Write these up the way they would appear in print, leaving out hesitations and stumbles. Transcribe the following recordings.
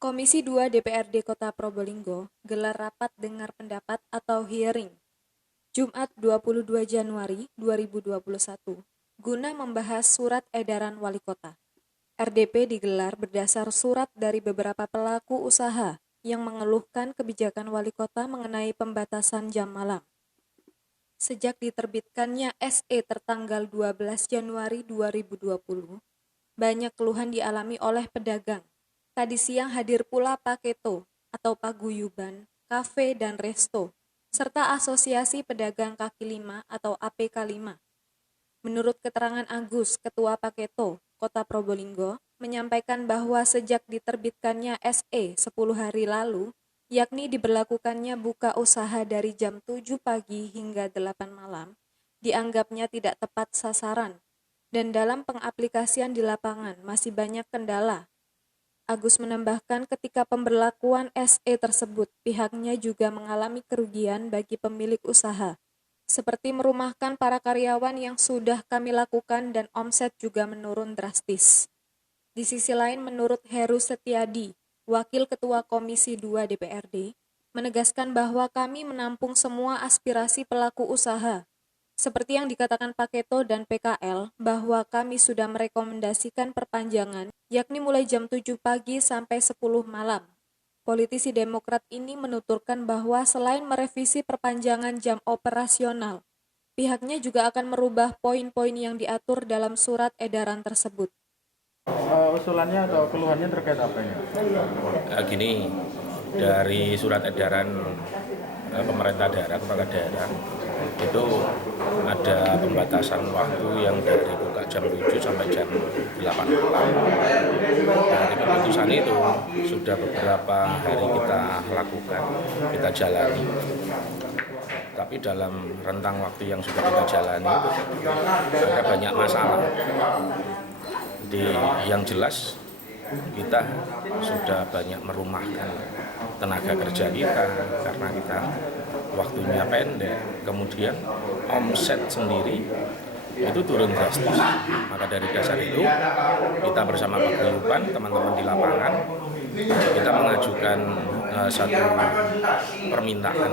Komisi 2 DPRD Kota Probolinggo gelar rapat dengar pendapat atau hearing Jumat 22 Januari 2021 guna membahas surat edaran wali kota. RDP digelar berdasar surat dari beberapa pelaku usaha yang mengeluhkan kebijakan wali kota mengenai pembatasan jam malam. Sejak diterbitkannya SE tertanggal 12 Januari 2020, banyak keluhan dialami oleh pedagang. Tadi siang hadir pula Paketo atau Paguyuban, Kafe dan Resto, serta Asosiasi Pedagang Kaki Lima atau APK5. Menurut keterangan Agus, Ketua Paketo, Kota Probolinggo, menyampaikan bahwa sejak diterbitkannya SE 10 hari lalu, yakni diberlakukannya buka usaha dari jam 7 pagi hingga 8 malam, dianggapnya tidak tepat sasaran, dan dalam pengaplikasian di lapangan masih banyak kendala. Agus menambahkan ketika pemberlakuan SE tersebut, pihaknya juga mengalami kerugian bagi pemilik usaha, seperti merumahkan para karyawan yang sudah kami lakukan dan omset juga menurun drastis. Di sisi lain, menurut Heru Setiadi, Wakil Ketua Komisi 2 DPRD, menegaskan bahwa kami menampung semua aspirasi pelaku usaha. Seperti yang dikatakan Paketo dan PKL, bahwa kami sudah merekomendasikan perpanjangan, yakni mulai jam 7 pagi sampai 10 malam. Politisi Demokrat ini menuturkan bahwa selain merevisi perpanjangan jam operasional, pihaknya juga akan merubah poin-poin yang diatur dalam surat edaran tersebut. Usulannya atau keluhannya terkait apa ya? Gini, dari surat edaran pemerintah daerah kepada daerah itu ada pembatasan waktu yang dari buka jam 7 sampai jam 8 malam. Dari keputusan itu sudah beberapa hari kita lakukan, kita jalani. Tapi dalam rentang waktu yang sudah kita jalani ada banyak masalah. Yang jelas kita sudah banyak merumahkan tenaga kerja kita karena kita waktunya pendek, kemudian omset sendiri itu turun drastis. Maka dari dasar itu kita bersama Paguyuban, teman-teman di lapangan, kita mengajukan satu permintaan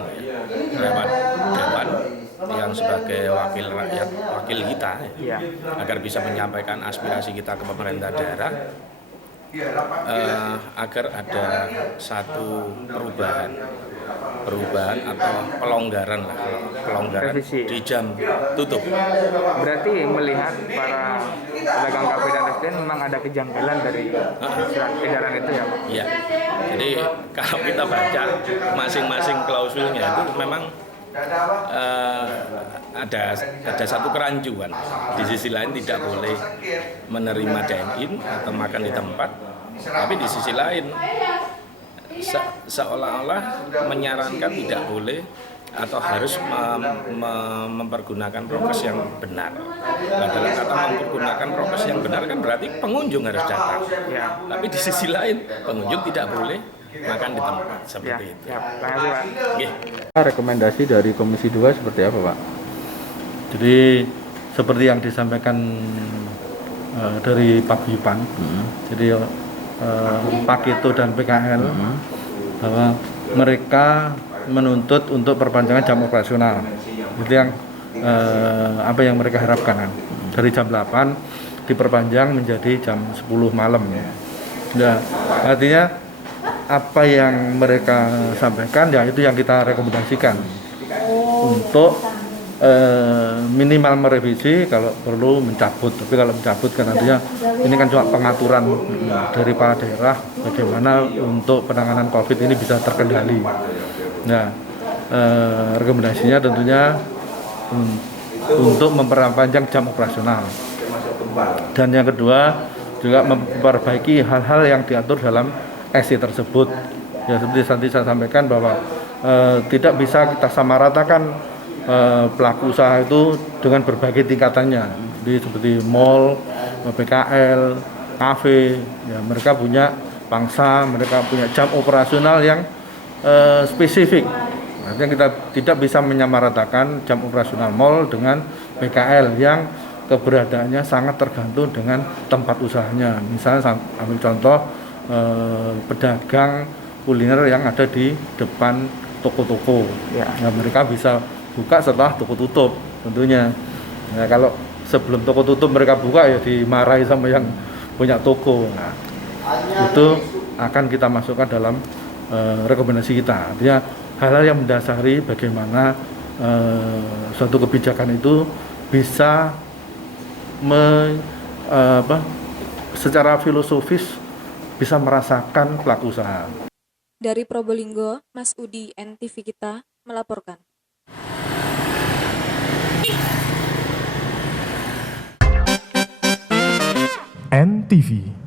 lewat dewan yang sebagai wakil rakyat, wakil kita agar bisa menyampaikan aspirasi kita ke pemerintah daerah agar ada satu perubahan atau pelonggaran revisi di jam tutup. Berarti melihat para pedagang kafe dan restoran memang ada kejanggalan dari surat edaran itu ya Pak? Iya, jadi kalau kita baca masing-masing klausulnya itu memang ada satu kerancuan. Di sisi lain tidak boleh menerima dine-in atau makan di tempat, tapi di sisi lain seolah-olah menyarankan tidak boleh atau harus mempergunakan prokes yang benar. Nah, dalam kata mempergunakan prokes yang benar kan berarti pengunjung harus datang. Ya. Tapi di sisi lain pengunjung tidak boleh makan di tempat seperti itu. Ya, terima kasih Pak. Okay. Rekomendasi dari Komisi 2 seperti apa Pak? Jadi seperti yang disampaikan dari Paguyuban, jadi Paketo dan PKL, bahwa mereka menuntut untuk perpanjangan jam operasional. Itu yang apa yang mereka harapkan kan. Dari jam 8 diperpanjang menjadi jam 10 malam. Nah, artinya apa yang mereka sampaikan ya itu yang kita rekomendasikan untuk minimal merevisi, kalau perlu mencabut. Tapi kalau mencabut kan artinya ini kan cuma pengaturan dari para daerah bagaimana untuk penanganan COVID ini bisa terkendali. Nah, rekomendasinya tentunya untuk memperpanjang jam operasional. Dan yang kedua juga memperbaiki hal-hal yang diatur dalam SE tersebut. Ya seperti tadi saya sampaikan bahwa tidak bisa kita samaratakan pelaku usaha itu dengan berbagai tingkatannya. Jadi seperti mall, PKL, kafe, ya mereka punya pangsa, mereka punya jam operasional yang spesifik. Artinya kita tidak bisa menyamaratakan jam operasional mall dengan PKL yang keberadaannya sangat tergantung dengan tempat usahanya. Misalnya ambil contoh pedagang kuliner yang ada di depan toko-toko. Ya. Nah, mereka bisa buka setelah toko tutup tentunya. Nah, kalau sebelum toko tutup mereka buka ya dimarahi sama yang punya toko. Nah, itu akan kita masukkan dalam rekomendasi kita. Artinya hal-hal yang mendasari bagaimana suatu kebijakan itu bisa secara filosofis bisa merasakan pelaku usaha. Dari Probolinggo, Mas Udi NTV Kita melaporkan. NTV